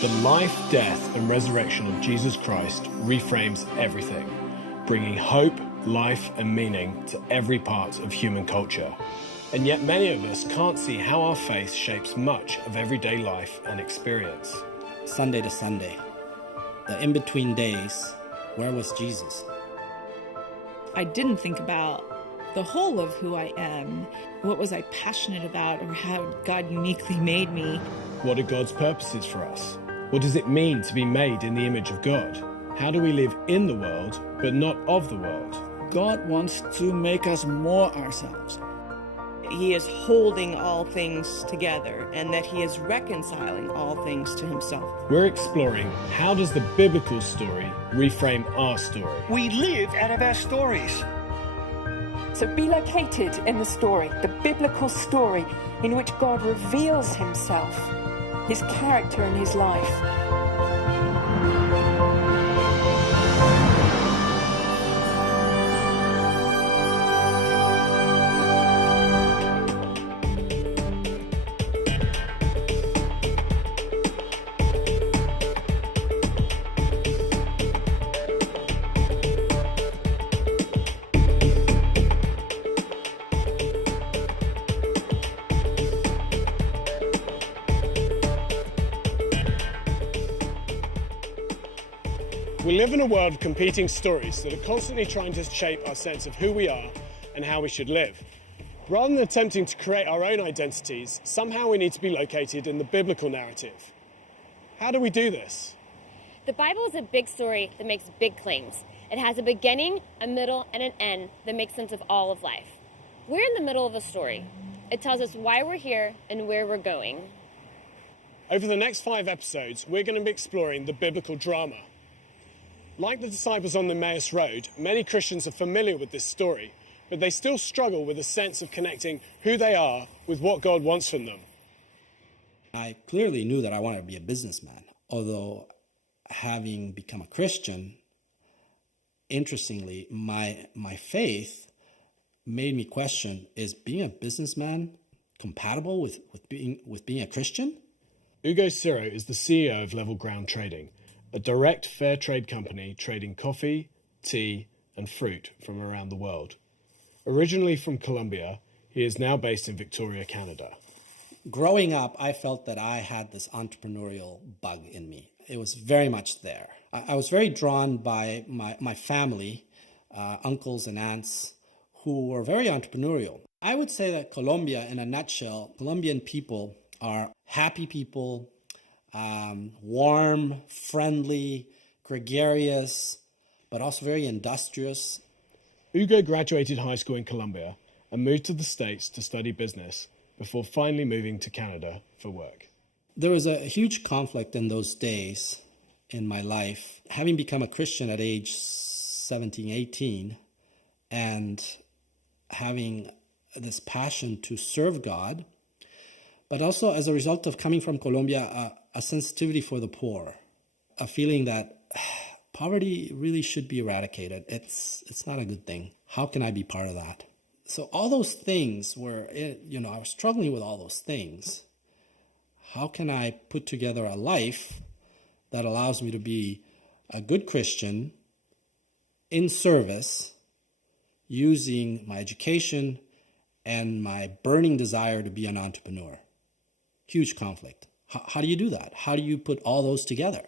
The life, death, and resurrection of Jesus Christ reframes everything, bringing hope, life, and meaning to every part of human culture. And yet many of us can't see how our faith shapes much of everyday life and experience. Sunday to Sunday, the in-between days, where was Jesus? I didn't think about the whole of who I am. What was I passionate about, or how God uniquely made me? What are God's purposes for us? What does it mean to be made in the image of God? How do we live in the world, but not of the world? God wants to make us more ourselves. He is holding all things together, and that he is reconciling all things to himself. We're exploring, how does the biblical story reframe our story? We live out of our stories. So be located in the story, the biblical story in which God reveals himself, his character and his life. We live in a world of competing stories that are constantly trying to shape our sense of who we are and how we should live. Rather than attempting to create our own identities, somehow we need to be located in the biblical narrative. How do we do this? The Bible is a big story that makes big claims. It has a beginning, a middle, and an end that makes sense of all of life. We're in the middle of a story. It tells us why we're here and where we're going. Over the next 5 episodes, we're going to be exploring the biblical drama. Like the disciples on the Emmaus Road, many Christians are familiar with this story, but they still struggle with a sense of connecting who they are with what God wants from them. I clearly knew that I wanted to be a businessman, although having become a Christian, interestingly, my faith made me question, is being a businessman compatible with being a Christian? Ugo Ciro is the CEO of Level Ground Trading, a direct fair trade company trading coffee, tea, and fruit from around the world. Originally from Colombia, he is now based in Victoria, Canada. Growing up, I felt that I had this entrepreneurial bug in me. It was very much there. I was very drawn by my family, uncles and aunts, who were very entrepreneurial. I would say that Colombia, in a nutshell, Colombian people are happy people, warm, friendly, gregarious, but also very industrious. Ugo graduated high school in Colombia and moved to the States to study business before finally moving to Canada for work. There was a huge conflict in those days in my life. Having become a Christian at age 17, 18, and having this passion to serve God, but also as a result of coming from Colombia, a sensitivity for the poor, a feeling that poverty really should be eradicated. It's not a good thing. How can I be part of that? So all those things were, I was struggling with all those things. How can I put together a life that allows me to be a good Christian in service, using my education and my burning desire to be an entrepreneur? Huge conflict. How do you do that? How do you put all those together?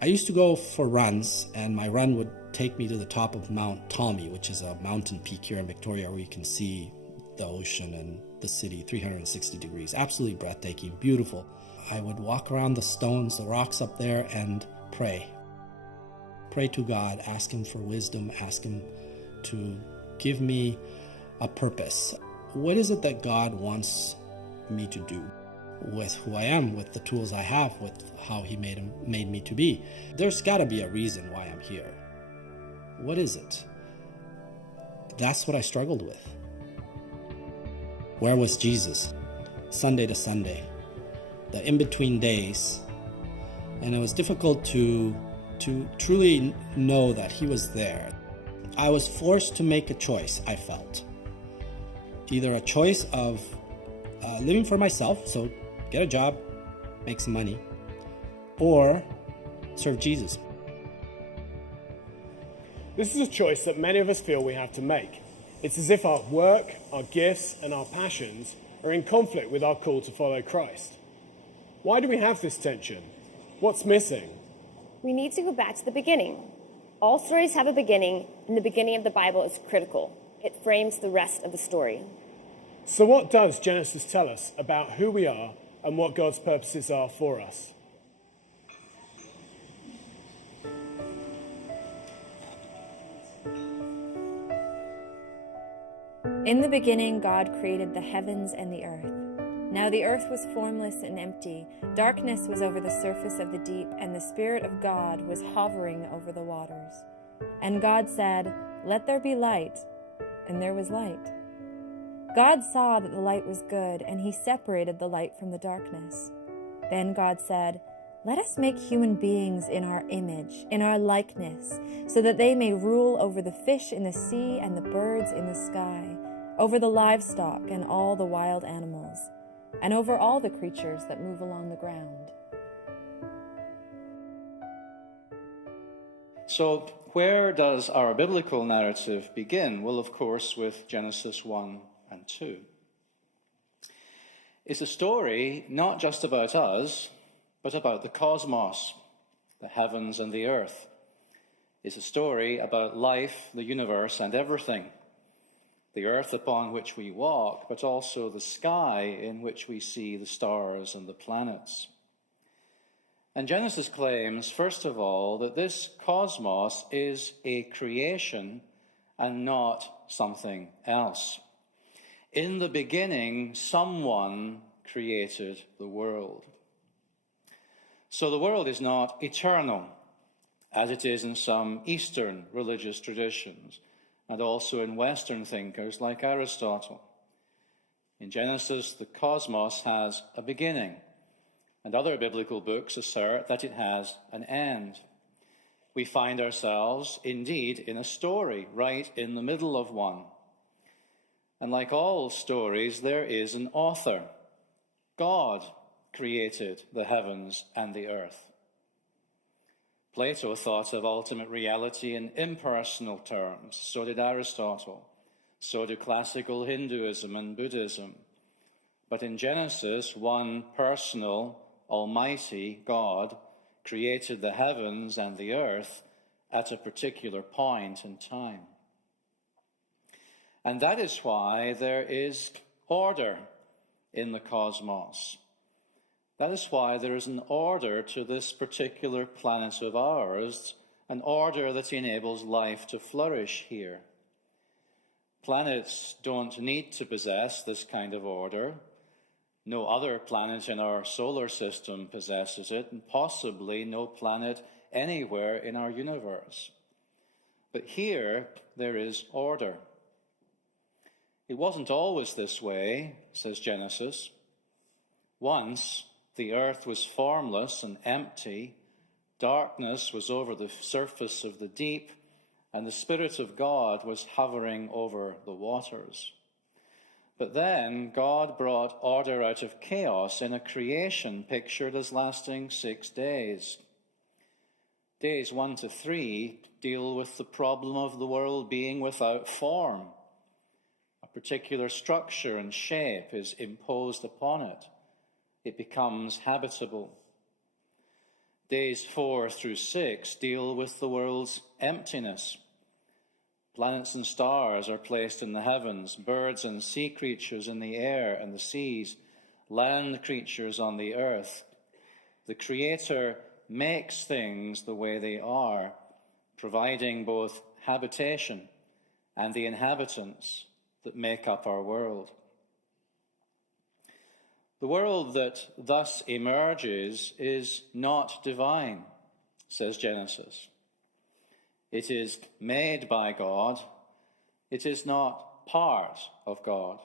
I used to go for runs, and my run would take me to the top of Mount Talmy, which is a mountain peak here in Victoria where you can see the ocean and the city 360 degrees. Absolutely breathtaking, beautiful. I would walk around the stones, the rocks up there, and pray. Pray to God, ask Him for wisdom, ask Him to give me a purpose. What is it that God wants me to do with who I am, with the tools I have, with how He made me to be? There's got to be a reason why I'm here. What is it? That's what I struggled with. Where was Jesus? Sunday to Sunday, the in-between days. And it was difficult to truly know that He was there. I was forced to make a choice, I felt. Either a choice of living for myself, so get a job, make some money, or serve Jesus. This is a choice that many of us feel we have to make. It's as if our work, our gifts, and our passions are in conflict with our call to follow Christ. Why do we have this tension? What's missing? We need to go back to the beginning. All stories have a beginning, and the beginning of the Bible is critical. It frames the rest of the story. So what does Genesis tell us about who we are and what God's purposes are for us? In the beginning, God created the heavens and the earth. Now the earth was formless and empty. Darkness was over the surface of the deep, and the Spirit of God was hovering over the waters. And God said, "Let there be light." And there was light. God saw that the light was good, and he separated the light from the darkness. Then God said, "Let us make human beings in our image, in our likeness, so that they may rule over the fish in the sea and the birds in the sky, over the livestock and all the wild animals, and over all the creatures that move along the ground." So, where does our biblical narrative begin? Well, of course, with Genesis 1 and 2. It's a story not just about us, but about the cosmos, the heavens and the earth. It's a story about life, the universe, and everything. The earth upon which we walk, but also the sky in which we see the stars and the planets. And Genesis claims, first of all, that this cosmos is a creation and not something else. In the beginning, someone created the world. So the world is not eternal, as it is in some Eastern religious traditions, and also in Western thinkers like Aristotle. In Genesis, the cosmos has a beginning, and other biblical books assert that it has an end. We find ourselves, indeed, in a story, right in the middle of one. And like all stories, there is an author. God created the heavens and the earth. Plato thought of ultimate reality in impersonal terms. So did Aristotle. So do classical Hinduism and Buddhism. But in Genesis, one personal, almighty God created the heavens and the earth at a particular point in time. And that is why there is order in the cosmos. That is why there is an order to this particular planet of ours, an order that enables life to flourish here. Planets don't need to possess this kind of order. No other planet in our solar system possesses it, and possibly no planet anywhere in our universe. But here, there is order. It wasn't always this way, says Genesis. Once, the earth was formless and empty. Darkness was over the surface of the deep, and the Spirit of God was hovering over the waters. But then God brought order out of chaos in a creation pictured as lasting 6 days. Days 1 to 3 deal with the problem of the world being without form. A particular structure and shape is imposed upon it. It becomes habitable. Days 4 through 6 deal with the world's emptiness. Planets and stars are placed in the heavens, birds and sea creatures in the air and the seas, land creatures on the earth. The Creator makes things the way they are, providing both habitation and the inhabitants that make up our world. The world that thus emerges is not divine, says Genesis. It is made by God. It is not part of God.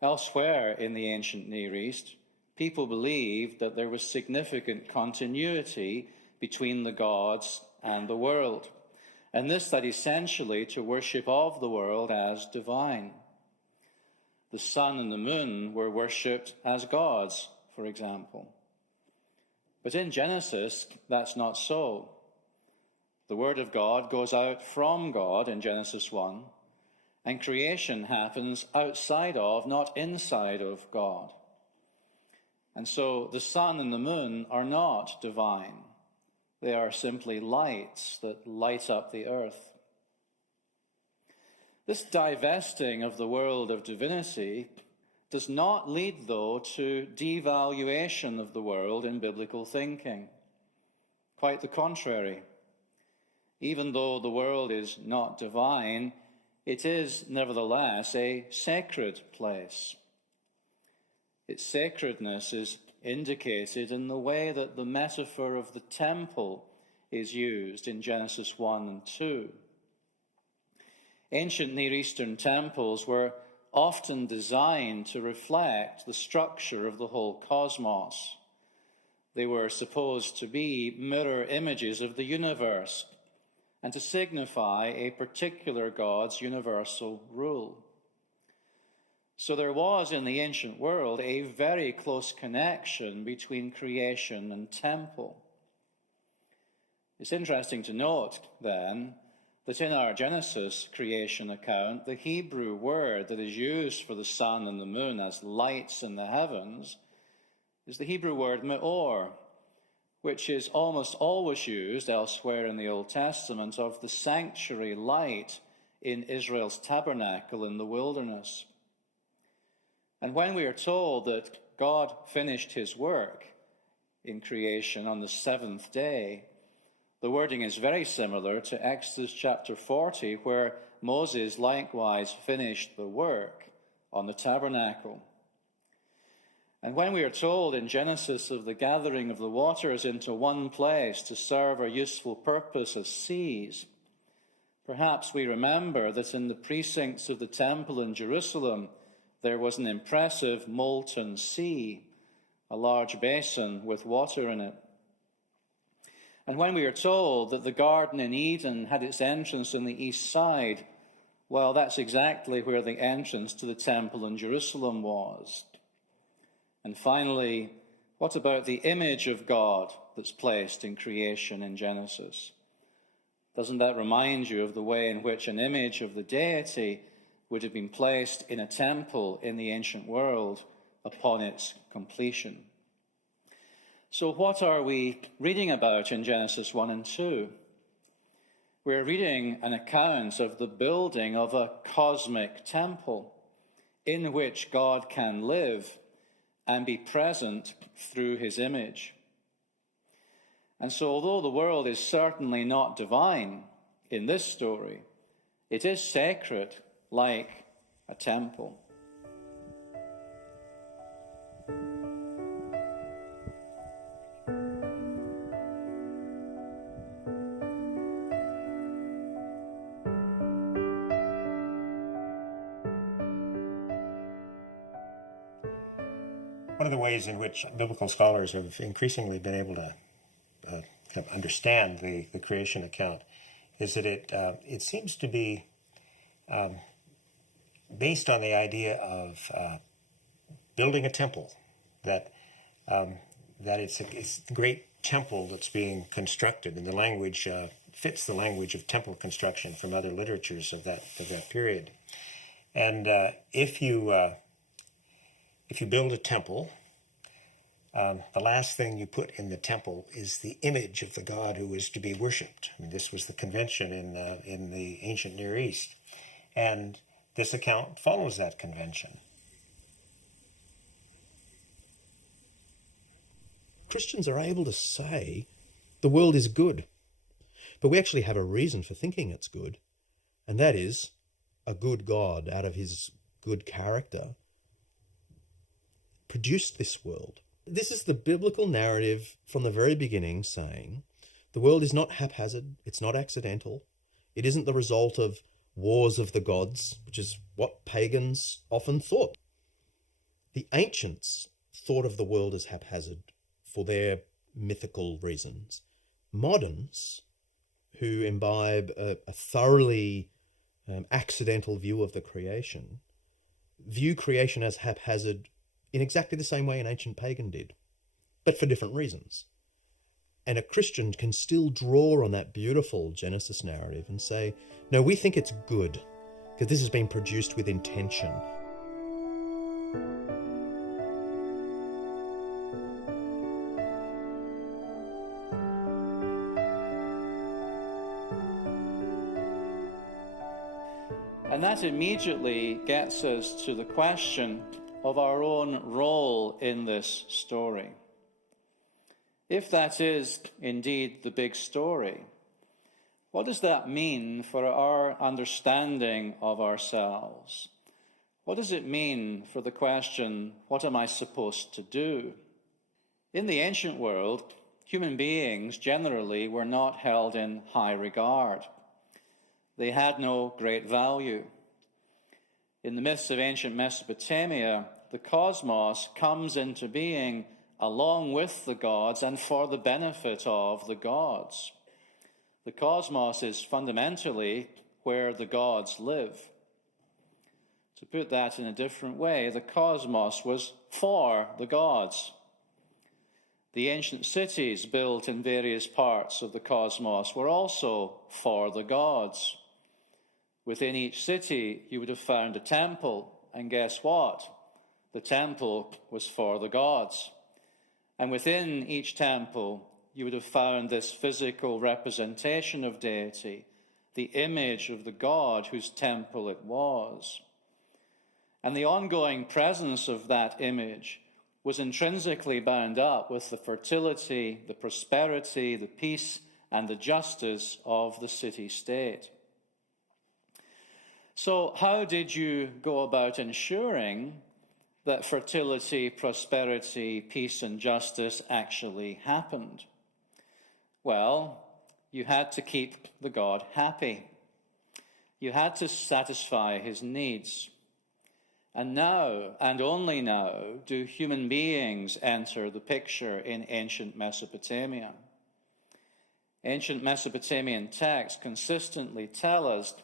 Elsewhere in the ancient Near East, people believed that there was significant continuity between the gods and the world, and this led essentially to worship of the world as divine. The sun and the moon were worshipped as gods, for example. But in Genesis, that's not so. The word of God goes out from God in Genesis 1, and creation happens outside of, not inside of God. And so the sun and the moon are not divine. They are simply lights that light up the earth. This divesting of the world of divinity does not lead, though, to devaluation of the world in biblical thinking. Quite the contrary. Even though the world is not divine, it is nevertheless a sacred place. Its sacredness is indicated in the way that the metaphor of the temple is used in Genesis 1 and 2. Ancient Near Eastern temples were often designed to reflect the structure of the whole cosmos. They were supposed to be mirror images of the universe and to signify a particular God's universal rule. So there was in the ancient world a very close connection between creation and temple. It's interesting to note, then, that in our Genesis creation account, the Hebrew word that is used for the sun and the moon as lights in the heavens is the Hebrew word me'or, which is almost always used elsewhere in the Old Testament of the sanctuary light in Israel's tabernacle in the wilderness. And when we are told that God finished his work in creation on the seventh day, the wording is very similar to Exodus chapter 40, where Moses likewise finished the work on the tabernacle. And when we are told in Genesis of the gathering of the waters into one place to serve a useful purpose as seas, perhaps we remember that in the precincts of the temple in Jerusalem, there was an impressive molten sea, a large basin with water in it. And when we are told that the Garden in Eden had its entrance on the east side, well, that's exactly where the entrance to the temple in Jerusalem was. And finally, what about the image of God that's placed in creation in Genesis? Doesn't that remind you of the way in which an image of the deity would have been placed in a temple in the ancient world upon its completion? So what are we reading about in Genesis 1 and 2? We're reading an account of the building of a cosmic temple in which God can live and be present through his image. And so although the world is certainly not divine in this story, it is sacred like a temple. One of the ways in which biblical scholars have increasingly been able to kind of understand the creation account is that it seems to be based on the idea of building a temple, that it's a great temple that's being constructed, and the language fits the language of temple construction from other literatures of that period. And if you build a temple, the last thing you put in the temple is the image of the God who is to be worshipped. And this was the convention in the ancient Near East. And this account follows that convention. Christians are able to say the world is good, but we actually have a reason for thinking it's good, and that is a good God, out of his good character, produced this world. This is the biblical narrative from the very beginning, saying the world is not haphazard, it's not accidental, it isn't the result of wars of the gods, which is what pagans often thought. The ancients thought of the world as haphazard for their mythical reasons. Moderns, who imbibe a thoroughly accidental view of the creation, view creation as haphazard in exactly the same way an ancient pagan did, but for different reasons. And a Christian can still draw on that beautiful Genesis narrative and say, no, we think it's good because this has been produced with intention. And that immediately gets us to the question of our own role in this story. If that is indeed the big story, what does that mean for our understanding of ourselves? What does it mean for the question, what am I supposed to do? In the ancient world, human beings generally were not held in high regard. They had no great value. In the myths of ancient Mesopotamia, the cosmos comes into being along with the gods and for the benefit of the gods. The cosmos is fundamentally where the gods live. To put that in a different way, the cosmos was for the gods. The ancient cities built in various parts of the cosmos were also for the gods. Within each city, you would have found a temple, and guess what? The temple was for the gods. And within each temple, you would have found this physical representation of deity, the image of the God whose temple it was. And the ongoing presence of that image was intrinsically bound up with the fertility, the prosperity, the peace, and the justice of the city-state. So how did you go about ensuring that fertility, prosperity, peace, and justice actually happened? Well, you had to keep the God happy. You had to satisfy his needs. And now, and only now, do human beings enter the picture in ancient Mesopotamia. Ancient Mesopotamian texts consistently tell us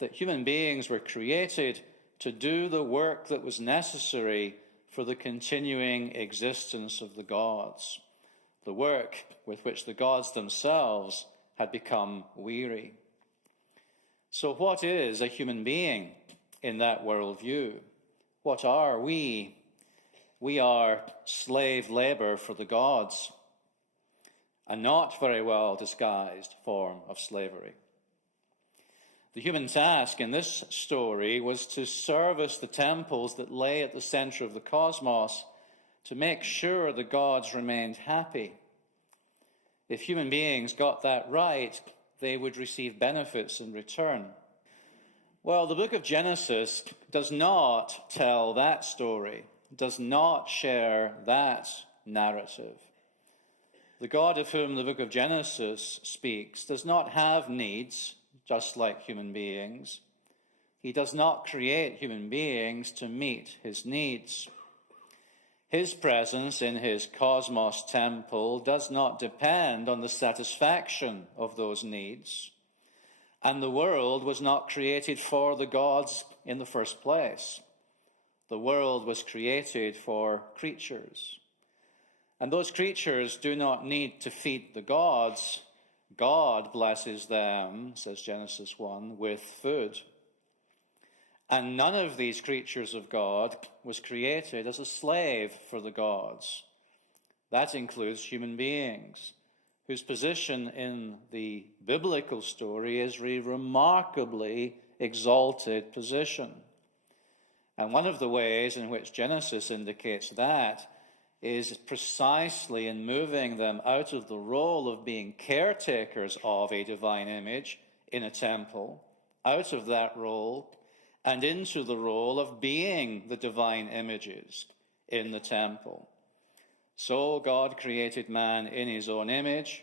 that human beings were created to do the work that was necessary for the continuing existence of the gods, the work with which the gods themselves had become weary. So what is a human being in that worldview? What are we? We are slave labor for the gods, a not very well disguised form of slavery. The human task in this story was to service the temples that lay at the center of the cosmos, to make sure the gods remained happy. If human beings got that right, they would receive benefits in return. Well, the book of Genesis does not tell that story, does not share that narrative. The God of whom the book of Genesis speaks does not have needs, just like human beings. He does not create human beings to meet his needs. His presence in his cosmos temple does not depend on the satisfaction of those needs. And the world was not created for the gods in the first place. The world was created for creatures. And those creatures do not need to feed the gods. God blesses them, says Genesis 1, with food. And none of these creatures of God was created as a slave for the gods. That includes human beings, whose position in the biblical story is a remarkably exalted position. And one of the ways in which Genesis indicates that is precisely in moving them out of the role of being caretakers of a divine image in a temple, out of that role, and into the role of being the divine images in the temple. So God created man in his own image.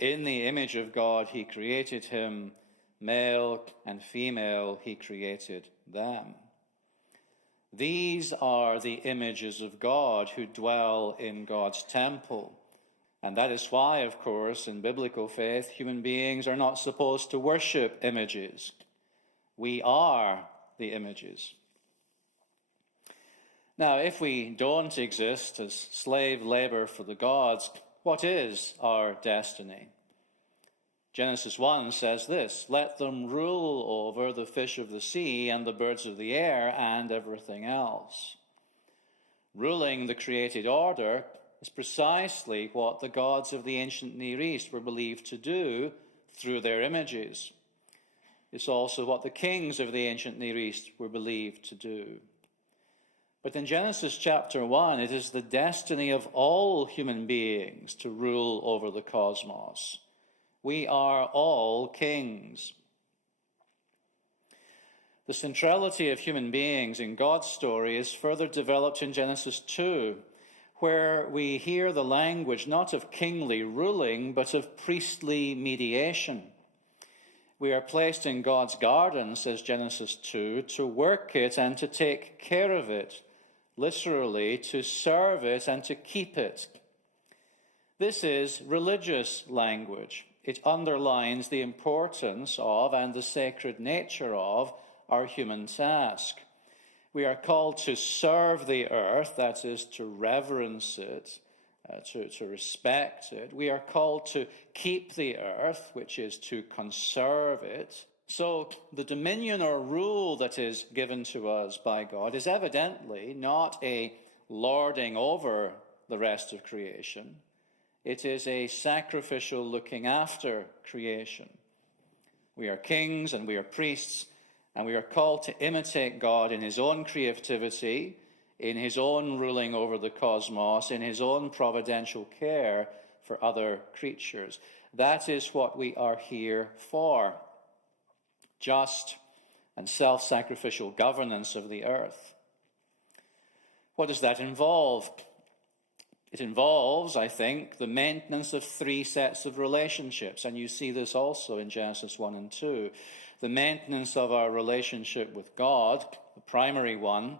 In the image of God he created him. Male and female he created them. These are the images of God who dwell in God's temple. And that is why, of course, in biblical faith, human beings are not supposed to worship images. We are the images. Now, if we don't exist as slave labor for the gods, what is our destiny? Genesis 1 says this: "Let them rule over the fish of the sea and the birds of the air and everything else." Ruling the created order is precisely what the gods of the ancient Near East were believed to do through their images. It's also what the kings of the ancient Near East were believed to do. But in Genesis chapter 1, it is the destiny of all human beings to rule over the cosmos. We are all kings. The centrality of human beings in God's story is further developed in Genesis 2, where we hear the language not of kingly ruling, but of priestly mediation. We are placed in God's garden, says Genesis 2, to work it and to take care of it, literally to serve it and to keep it. This is religious language. It underlines the importance of and the sacred nature of our human task. We are called to serve the earth, that is, to reverence it, to respect it. We are called to keep the earth, which is to conserve it. So the dominion or rule that is given to us by God is evidently not a lording over the rest of creation. It is a sacrificial looking after creation. We are kings and we are priests, and we are called to imitate God in his own creativity, in his own ruling over the cosmos, in his own providential care for other creatures. That is what we are here for. Just and self-sacrificial governance of the earth. What does that involve? It involves, I think, the maintenance of three sets of relationships, and you see this also in Genesis 1 and 2. The maintenance of our relationship with God, the primary one,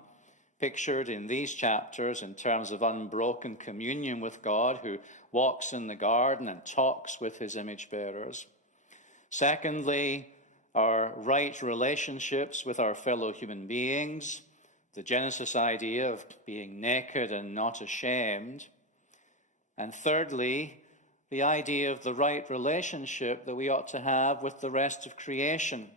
pictured in these chapters in terms of unbroken communion with God, who walks in the garden and talks with his image bearers. Secondly, our right relationships with our fellow human beings, the Genesis idea of being naked and not ashamed. And thirdly, the idea of the right relationship that we ought to have with the rest of creation,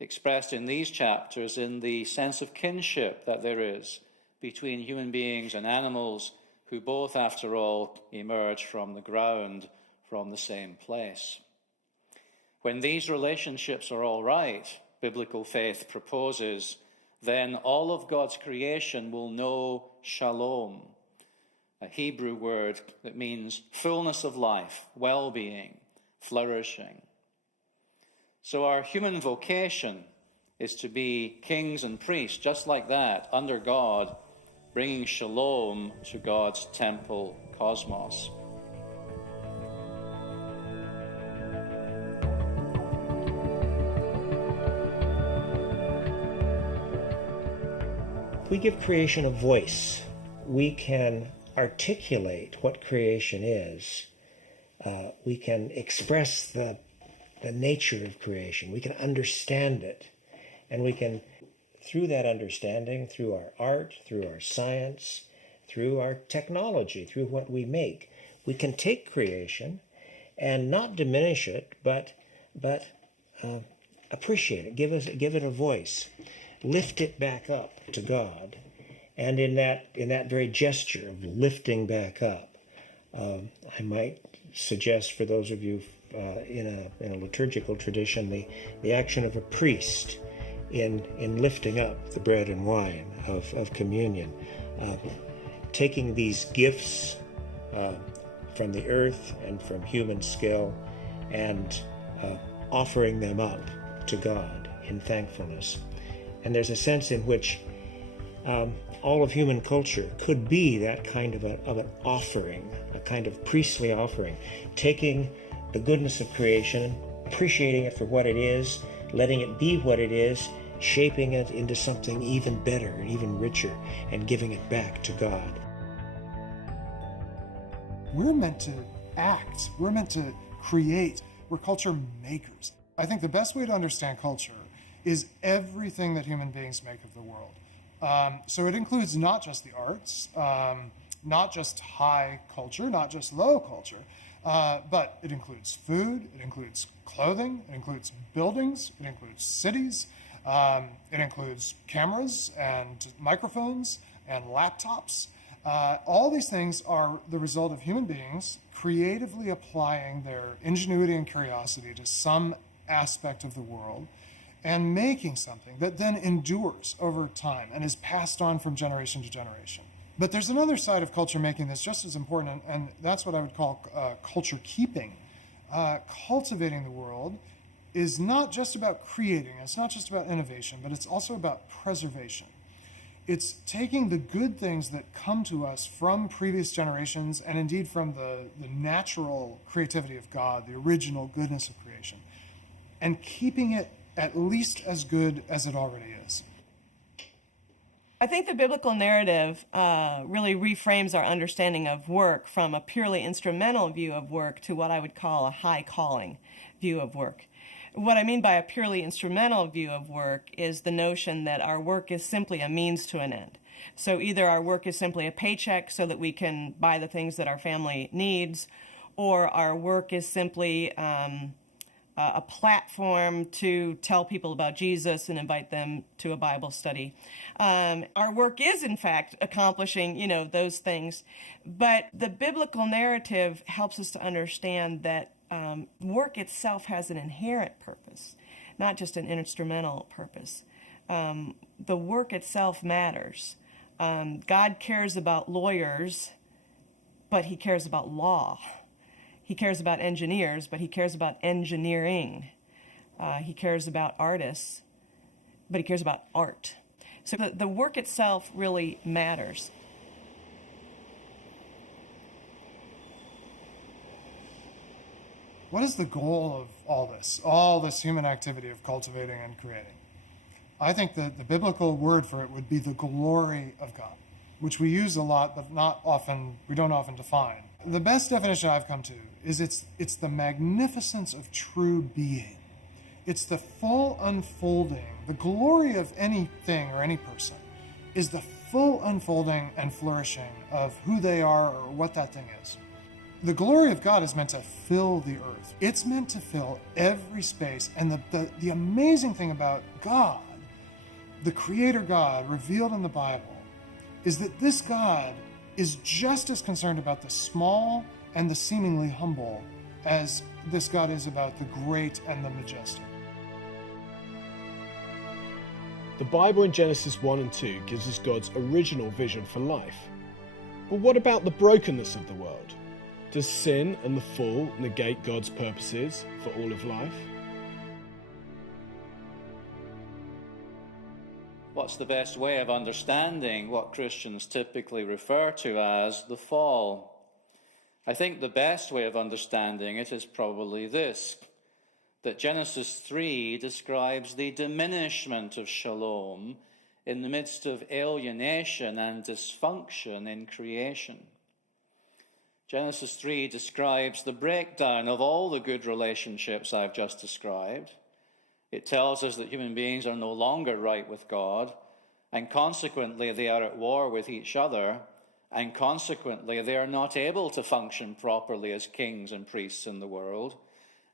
expressed in these chapters in the sense of kinship that there is between human beings and animals who both, after all, emerge from the ground, from the same place. When these relationships are all right, biblical faith proposes, then all of God's creation will know Shalom, a Hebrew word that means fullness of life, well-being, flourishing. So our human vocation is to be kings and priests, just like that, under God, bringing Shalom to God's temple cosmos. We give creation a voice. We can articulate what creation is. We can express the nature of creation. We can understand it. And we can, through that understanding, through our art, through our science, through our technology, through what we make, we can take creation and not diminish it, but appreciate it, give it a voice. Lift it back up to God, and in that very gesture of lifting back up, I might suggest for those of you in a liturgical tradition the action of a priest in lifting up the bread and wine of communion, taking these gifts from the earth and from human skill and offering them up to God in thankfulness. And there's a sense in which all of human culture could be that kind of an offering, a kind of priestly offering, taking the goodness of creation, appreciating it for what it is, letting it be what it is, shaping it into something even better and even richer, and giving it back to God. We're meant to act. We're meant to create. We're culture makers. I think the best way to understand culture is everything that human beings make of the world. So it includes not just the arts, not just high culture, not just low culture, but it includes food, it includes clothing, it includes buildings, it includes cities, it includes cameras and microphones and laptops. All these things are the result of human beings creatively applying their ingenuity and curiosity to some aspect of the world and making something that then endures over time and is passed on from generation to generation. But there's another side of culture making that's just as important, and that's what I would call culture keeping. Cultivating the world is not just about creating, it's not just about innovation, but it's also about preservation. It's taking the good things that come to us from previous generations and indeed from the natural creativity of God, the original goodness of creation, and keeping it at least as good as it already is. I think the biblical narrative really reframes our understanding of work from a purely instrumental view of work to what I would call a high calling view of work. What I mean by a purely instrumental view of work is the notion that our work is simply a means to an end. So either our work is simply a paycheck so that we can buy the things that our family needs, or our work is simply a platform to tell people about Jesus and invite them to a Bible study. Our work is, in fact, accomplishing, those things. But the biblical narrative helps us to understand that work itself has an inherent purpose, not just an instrumental purpose. The work itself matters. God cares about lawyers, but he cares about law. He cares about engineers, but he cares about engineering. He cares about artists, but he cares about art. So the work itself really matters. What is the goal of all this human activity of cultivating and creating? I think that the biblical word for it would be the glory of God, which we use a lot, but we don't often define. The best definition I've come to is it's the magnificence of true being. It's the full unfolding. The glory of anything or any person is the full unfolding and flourishing of who they are or what that thing is. The glory of God is meant to fill the earth. It's meant to fill every space. And the amazing thing about God, the Creator God revealed in the Bible, is that this God is just as concerned about the small and the seemingly humble as this God is about the great and the majestic. The Bible in Genesis 1 and 2 gives us God's original vision for life. But what about the brokenness of the world? Does sin and the fall negate God's purposes for all of life? What's the best way of understanding what Christians typically refer to as the fall? I think the best way of understanding it is probably this, that Genesis 3 describes the diminishment of Shalom in the midst of alienation and dysfunction in creation. Genesis 3 describes the breakdown of all the good relationships I've just described. It tells us that human beings are no longer right with God, and consequently they are at war with each other, and consequently they are not able to function properly as kings and priests in the world.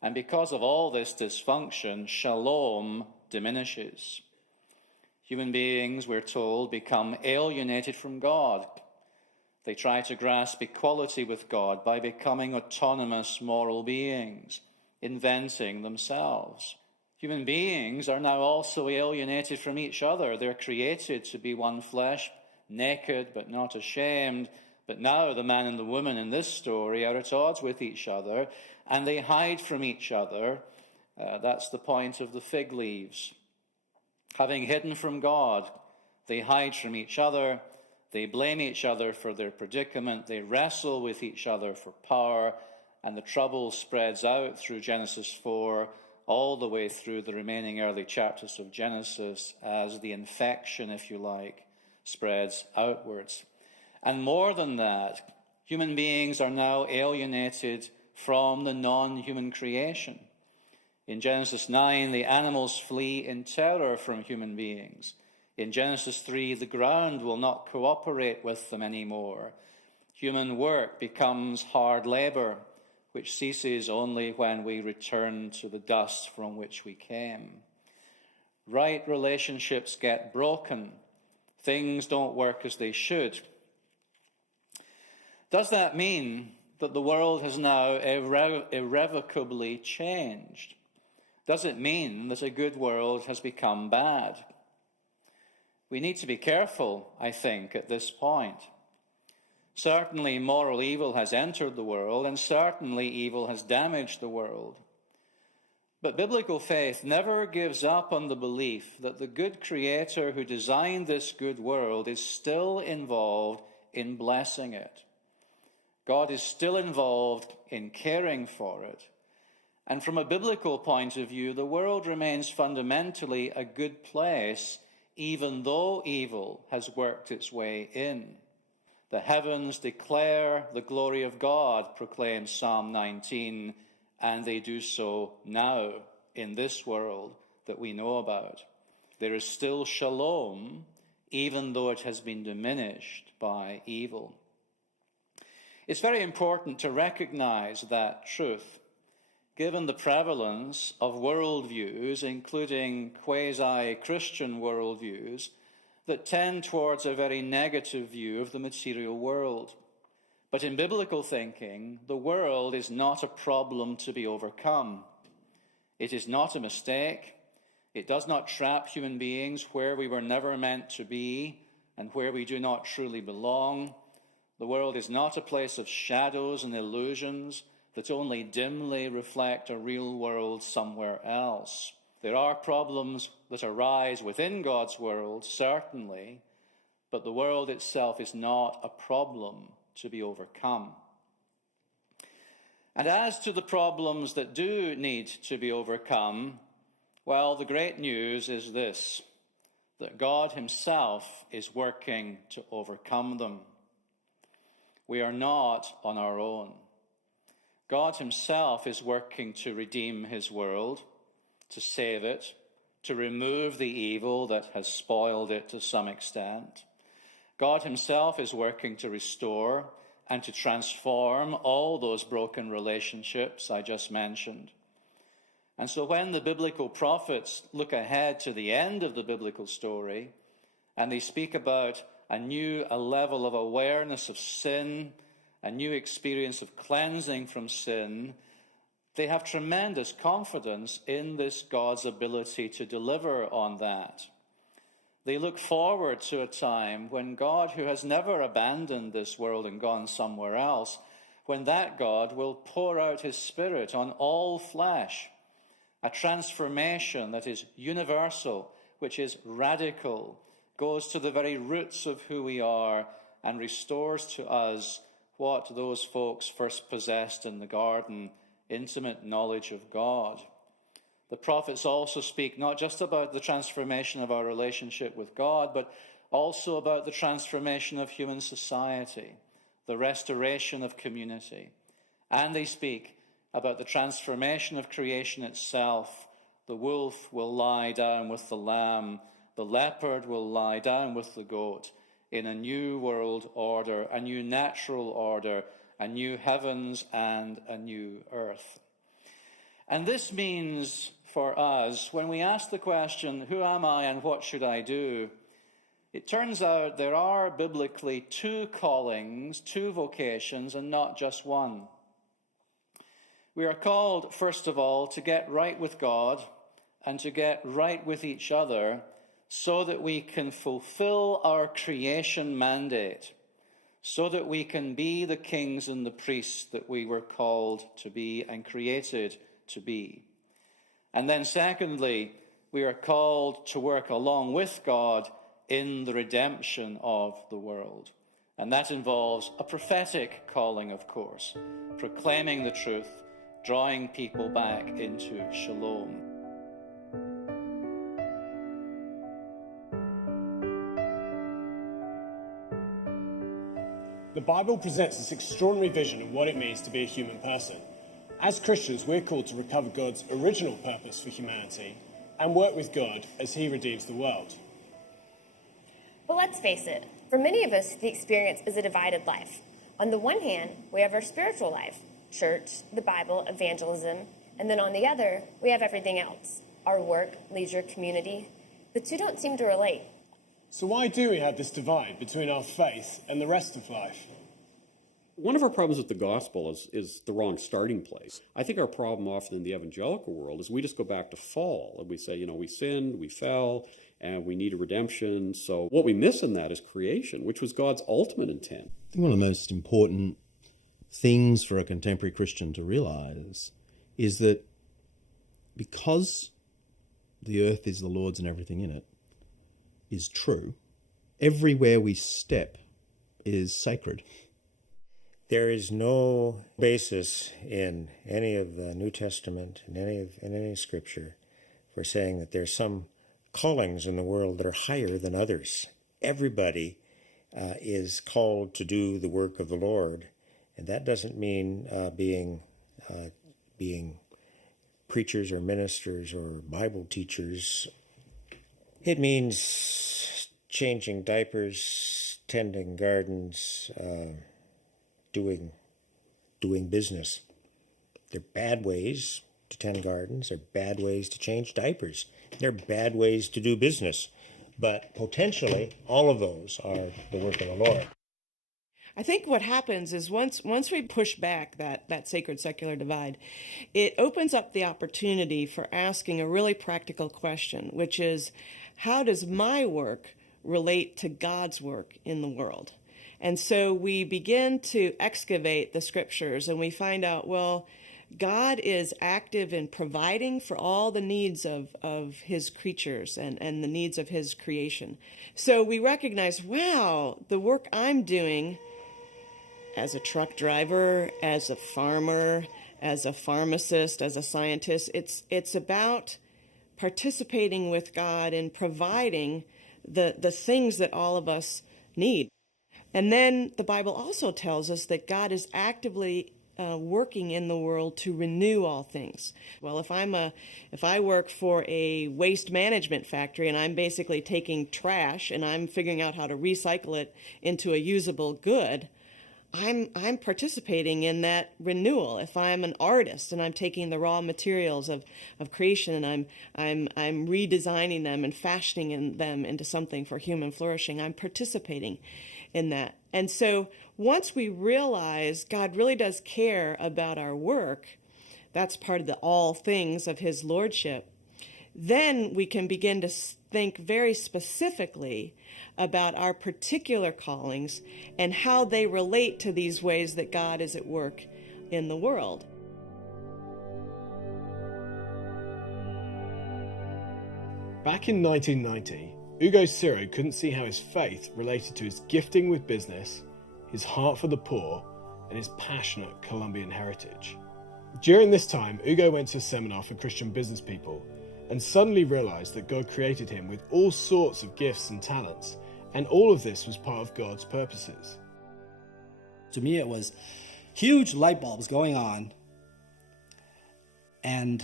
And because of all this dysfunction, Shalom diminishes. Human beings, we're told, become alienated from God. They try to grasp equality with God by becoming autonomous moral beings, inventing themselves. Human beings are now also alienated from each other. They're created to be one flesh, naked but not ashamed. But now the man and the woman in this story are at odds with each other, and they hide from each other. That's the point of the fig leaves. Having hidden from God, they hide from each other. They blame each other for their predicament. They wrestle with each other for power, and the trouble spreads out through Genesis 4 all the way through the remaining early chapters of Genesis as the infection, if you like, spreads outwards. And more than that, human beings are now alienated from the non-human creation. In Genesis 9, the animals flee in terror from human beings. In Genesis 3, the ground will not cooperate with them anymore. Human work becomes hard labor, which ceases only when we return to the dust from which we came. Right relationships get broken. Things don't work as they should. Does that mean that the world has now irrevocably changed? Does it mean that a good world has become bad? We need to be careful, I think, at this point. Certainly moral evil has entered the world, and certainly evil has damaged the world. But biblical faith never gives up on the belief that the good Creator who designed this good world is still involved in blessing it. God is still involved in caring for it. And from a biblical point of view, the world remains fundamentally a good place, even though evil has worked its way in. The heavens declare the glory of God, proclaims Psalm 19, and they do so now in this world that we know about. There is still shalom, even though it has been diminished by evil. It's very important to recognize that truth, given the prevalence of worldviews, including quasi-Christian worldviews, that tend towards a very negative view of the material world. But in biblical thinking, the world is not a problem to be overcome. It is not a mistake. It does not trap human beings where we were never meant to be and where we do not truly belong. The world is not a place of shadows and illusions that only dimly reflect a real world somewhere else. There are problems that arise within God's world, certainly, but the world itself is not a problem to be overcome. And as to the problems that do need to be overcome, well, the great news is this, that God himself is working to overcome them. We are not on our own. God himself is working to redeem his world, to save it, to remove the evil that has spoiled it to some extent. God himself is working to restore and to transform all those broken relationships I just mentioned. And so when the biblical prophets look ahead to the end of the biblical story, and they speak about a level of awareness of sin, a new experience of cleansing from sin, they have tremendous confidence in this God's ability to deliver on that. They look forward to a time when God, who has never abandoned this world and gone somewhere else, when that God will pour out his Spirit on all flesh, a transformation that is universal, which is radical, goes to the very roots of who we are and restores to us what those folks first possessed in the garden, intimate knowledge of God. The prophets also speak not just about the transformation of our relationship with God, but also about the transformation of human society, the restoration of community. And they speak about the transformation of creation itself. The wolf will lie down with the lamb, the leopard will lie down with the goat, in a new world order, a new natural order, a new heavens and a new earth. And this means for us, when we ask the question, who am I and what should I do? It turns out there are biblically two callings, two vocations, and not just one. We are called, first of all, to get right with God and to get right with each other so that we can fulfill our creation mandate, so that we can be the kings and the priests that we were called to be and created to be. And then secondly, we are called to work along with God in the redemption of the world. And that involves a prophetic calling, of course, proclaiming the truth, drawing people back into Shalom. The Bible presents this extraordinary vision of what it means to be a human person. As Christians, we're called to recover God's original purpose for humanity and work with God as he redeems the world. But let's face it, for many of us, the experience is a divided life. On the one hand, we have our spiritual life, church, the Bible, evangelism, and then on the other, we have everything else, our work, leisure, community. The two don't seem to relate. So why do we have this divide between our faith and the rest of life? One of our problems with the gospel is the wrong starting place. I think our problem often in the evangelical world is we just go back to fall and we say, we sinned, we fell, and we need a redemption. So what we miss in that is creation, which was God's ultimate intent. I think one of the most important things for a contemporary Christian to realize is that because the earth is the Lord's and everything in it is true, everywhere we step is sacred. There is no basis in any of the New Testament, in any scripture, for saying that there's some callings in the world that are higher than others. Everybody is called to do the work of the Lord, and that doesn't mean being preachers or ministers or Bible teachers. It means changing diapers, tending gardens, doing business. There are bad ways to tend gardens. There are bad ways to change diapers. There are bad ways to do business. But potentially, all of those are the work of the Lord. I think what happens is once we push back that sacred secular divide, it opens up the opportunity for asking a really practical question, which is, how does my work relate to God's work in the world? And so we begin to excavate the scriptures and we find out, well, God is active in providing for all the needs of his creatures and the needs of his creation. So we recognize, wow, the work I'm doing as a truck driver, as a farmer, as a pharmacist, as a scientist, it's about participating with God in providing the things that all of us need. And then the Bible also tells us that God is actively working in the world to renew all things. Well, if I work for a waste management factory and I'm basically taking trash and I'm figuring out how to recycle it into a usable good, I'm participating in that renewal. If I'm an artist and I'm taking the raw materials of creation and I'm redesigning them and fashioning them into something for human flourishing, I'm participating in that. And so once we realize God really does care about our work, that's part of the all things of his lordship, then we can begin to think very specifically about our particular callings and how they relate to these ways that God is at work in the world. Back in 1990, Ugo Ciro couldn't see how his faith related to his gifting with business, his heart for the poor, and his passionate Colombian heritage. During this time, Ugo went to a seminar for Christian business people and suddenly realized that God created him with all sorts of gifts and talents, and all of this was part of God's purposes. To me, it was huge light bulbs going on, and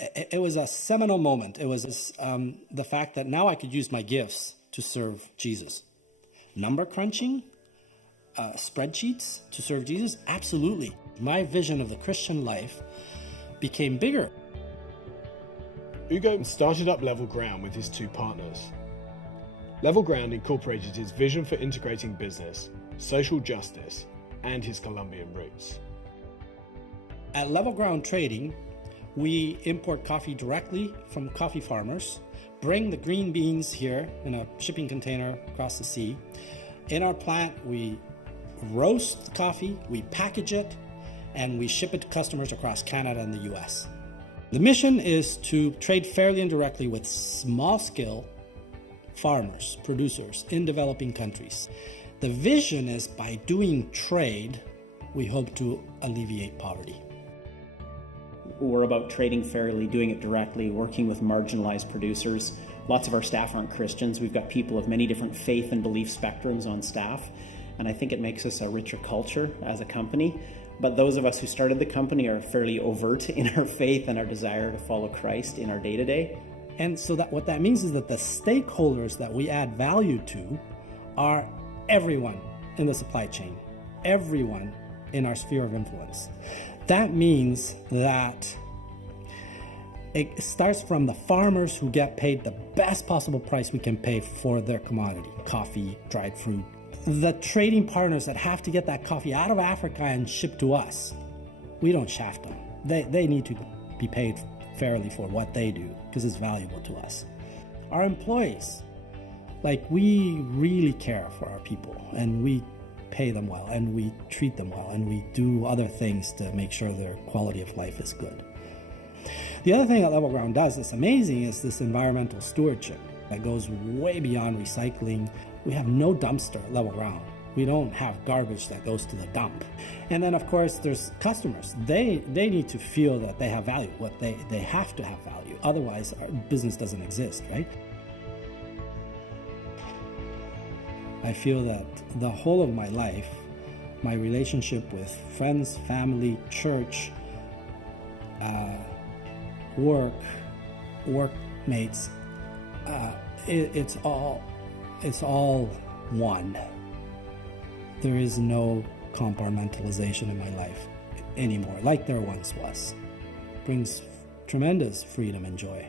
it was a seminal moment. It was the fact that now I could use my gifts to serve Jesus. Number crunching, spreadsheets to serve Jesus? Absolutely. My vision of the Christian life became bigger. Ugo started up Level Ground with his two partners. Level Ground incorporated his vision for integrating business, social justice, and his Colombian roots. At Level Ground Trading, we import coffee directly from coffee farmers, bring the green beans here in a shipping container across the sea. In our plant, we roast the coffee, we package it, and we ship it to customers across Canada and the US. The mission is to trade fairly and directly with small-scale farmers, producers in developing countries. The vision is by doing trade, we hope to alleviate poverty. We're about trading fairly, doing it directly, working with marginalized producers. Lots of our staff aren't Christians. We've got people of many different faith and belief spectrums on staff, and I think it makes us a richer culture as a company. But those of us who started the company are fairly overt in our faith and our desire to follow Christ in our day-to-day. And so that what that means is that the stakeholders that we add value to are everyone in the supply chain, everyone in our sphere of influence. That means that it starts from the farmers who get paid the best possible price we can pay for their commodity, coffee, dried fruit. The trading partners that have to get that coffee out of Africa and shipped to us, we don't shaft them. They need to be paid fairly for what they do because it's valuable to us. Our employees, like, we really care for our people and we pay them well and we treat them well and we do other things to make sure their quality of life is good. The other thing that Level Ground does that's amazing is this environmental stewardship that goes way beyond recycling. We have no dumpster at Level Ground. We don't have garbage that goes to the dump. And then, of course, there's customers. They need to feel that they have value. They have to have value. Otherwise, our business doesn't exist, right? I feel that the whole of my life, my relationship with friends, family, church, workmates, it's all one. There is no compartmentalization in my life anymore, like there once was. It brings tremendous freedom and joy.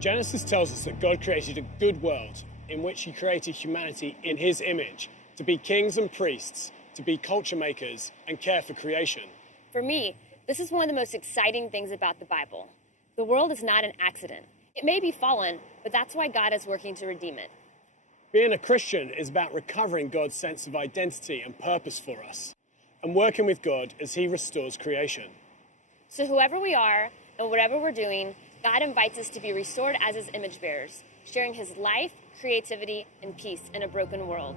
Genesis tells us that God created a good world in which he created humanity in his image, to be kings and priests, to be culture makers, and care for creation. For me, this is one of the most exciting things about the Bible. The world is not an accident. It may be fallen, but that's why God is working to redeem it. Being a Christian is about recovering God's sense of identity and purpose for us, and working with God as he restores creation. So whoever we are and whatever we're doing, God invites us to be restored as his image bearers, sharing his life, creativity, and peace in a broken world.